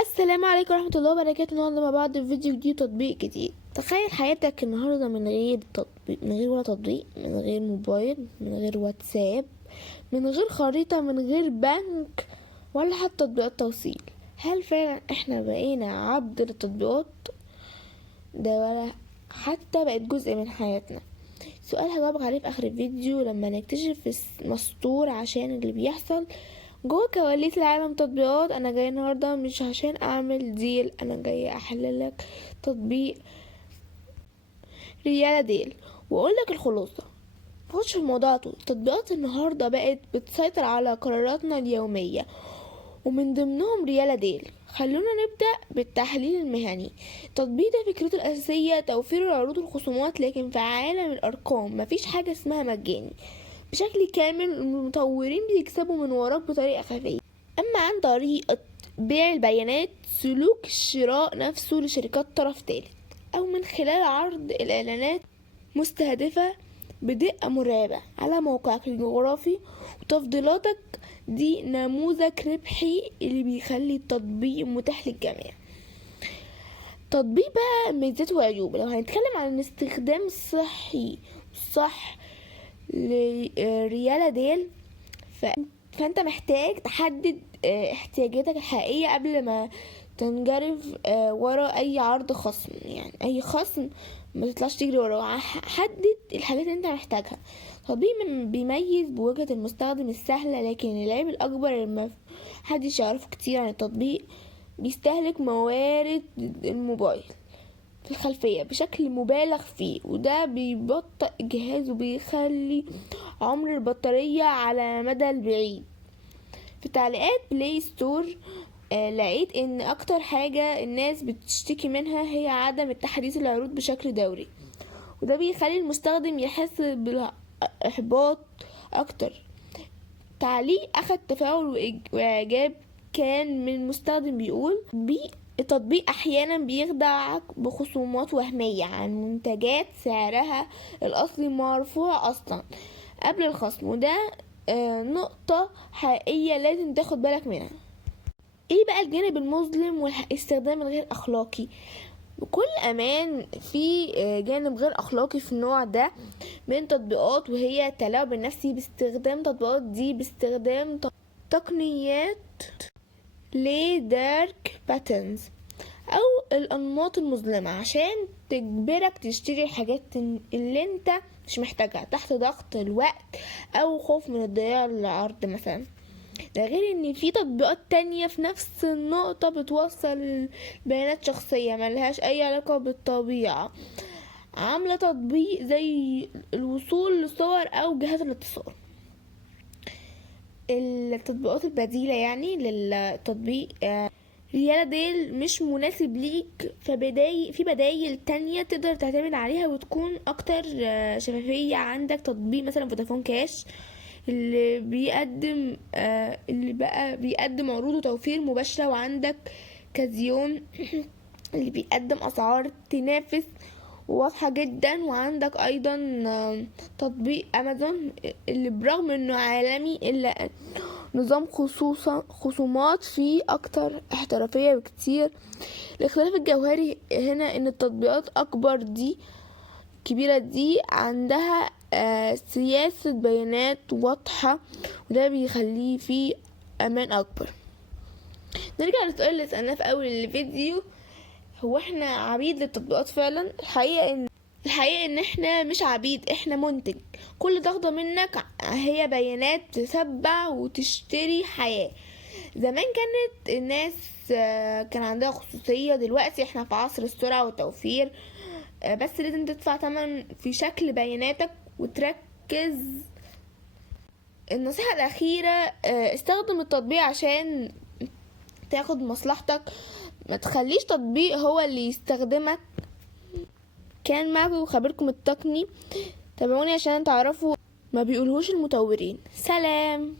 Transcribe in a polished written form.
السلام عليكم ورحمة الله وبركاته. النهارده مع بعض في فيديو جديد تطبيق جديد. تخيل حياتك النهارده من غير تطبيق، من غير ولا تطبيق، من غير موبايل، من غير واتساب، من غير خريطة، من غير بنك، ولا حتى تطبيقات توصيل. هل فعلا احنا بقينا عبد للتطبيقات ده، ولا حتى بقت جزء من حياتنا؟ سؤال هجاوبك عليه في اخر الفيديو لما نكتشف المستور عشان اللي بيحصل جوه كواليس العالم تطبيقات. انا جاي النهارده مش عشان اعمل ديل، انا جاي احللك تطبيق ريالا ديل واقولك الخلاصه. مخش في الموضوع طول. التطبيقات النهارده بقت بتسيطر على قراراتنا اليوميه ومن ضمنهم ريالا ديل. خلونا نبدأ بالتحليل المهني. التطبيق ده فكرته الأساسية توفير العروض والخصومات، لكن في عالم الأرقام مفيش حاجة اسمها مجاني بشكل كامل. المطورين بيكسبوا من وراك بطريقة خفية. أما عن طريقة بيع البيانات، سلوك الشراء نفسه لشركات طرف ثالث، أو من خلال عرض الإعلانات مستهدفة بدقة مرعبة على موقعك الجغرافي وتفضيلاتك، دي نموذج ربحي اللي بيخلي التطبيق متاح للجميع. تطبيق بقى ميزات وعيوب. لو هنتكلم عن الاستخدام الصحي صح لريالا ديل، فانت محتاج تحدد احتياجاتك الحقيقية قبل ما تنجرف ورا اي عرض خصم. يعني اي خصم ما تطلعش تجري وراه، حدد الحاجات اللي انت محتاجها. تطبيق بيميز بوجهة المستخدم السهلة، لكن العيب الاكبر اللي محدش يعرفه كتير عن التطبيق، بيستهلك موارد الموبايل في الخلفية بشكل مبالغ فيه، وده بيبطئ الجهاز وبيخلي عمر البطارية على مدى البعيد. في تعليقات بلاي ستور لقيت ان اكتر حاجة الناس بتشتكي منها هي عدم التحديث العروض بشكل دوري، وده بيخلي المستخدم يحس بالاحباط اكتر. تعليق اخد تفاعل واعجاب كان من مستخدم بيقول التطبيق احيانا بيخدعك بخصومات وهمية عن منتجات سعرها الاصلي مرفوع اصلا قبل الخصم، وده نقطة حقيقية لازم تاخد بالك منها. ايه بقى الجانب المظلم والاستخدام الغير اخلاقي؟ بكل امان في جانب غير اخلاقي في النوع ده من تطبيقات، وهي التلاعب النفسي باستخدام تطبيقات دي، باستخدام تقنيات لدارك باترنز او الانماط المظلمة عشان تجبرك تشتري الحاجات اللي انت مش محتاجها تحت ضغط الوقت او خوف من الضياع العرض مثلا. ده غير ان في تطبيقات تانية في نفس النقطة بتوصل بيانات شخصية ملهاش اي علاقة بالطبيعة، عاملة تطبيق زي الوصول لصور او جهاز الاتصال. التطبيقات البديلة يعني للتطبيق ريالا ديل مش مناسب ليك، في بدايل تانية تقدر تعتمد عليها وتكون اكتر شفافية. عندك تطبيق مثلا فودافون كاش اللي بيقدم عروض وتوفير مباشرة، وعندك كازيون اللي بيقدم اسعار تنافس واضحة جدا، وعندك ايضا تطبيق امازون اللي برغم انه عالمي الا نظام خصومات فيه اكتر احترافية بكتير. الاختلاف الجوهري هنا ان التطبيقات اكبر دي كبيرة دي عندها سياسة بيانات واضحة، وده بيخليه فيه امان اكبر. نرجع للسؤال اللي سألناه في اول الفيديو، هو احنا عبيد للتطبيقات فعلا؟ الحقيقة ان احنا مش عبيد، احنا منتج. كل ضغطة منك هي بيانات تتبع وتشتري حياة. زمان كانت الناس كان عندها خصوصية، دلوقتي احنا في عصر السرعة والتوفير، بس لازم تدفع ثمن في شكل بياناتك وتركز. النصيحة الأخيرة استخدم التطبيق عشان تاخد مصلحتك، ما تخليش تطبيق هو اللي يستخدمك. كان معكم خبيركم التقني، تابعوني عشان تعرفوا ما بيقولهوش المطورين. سلام.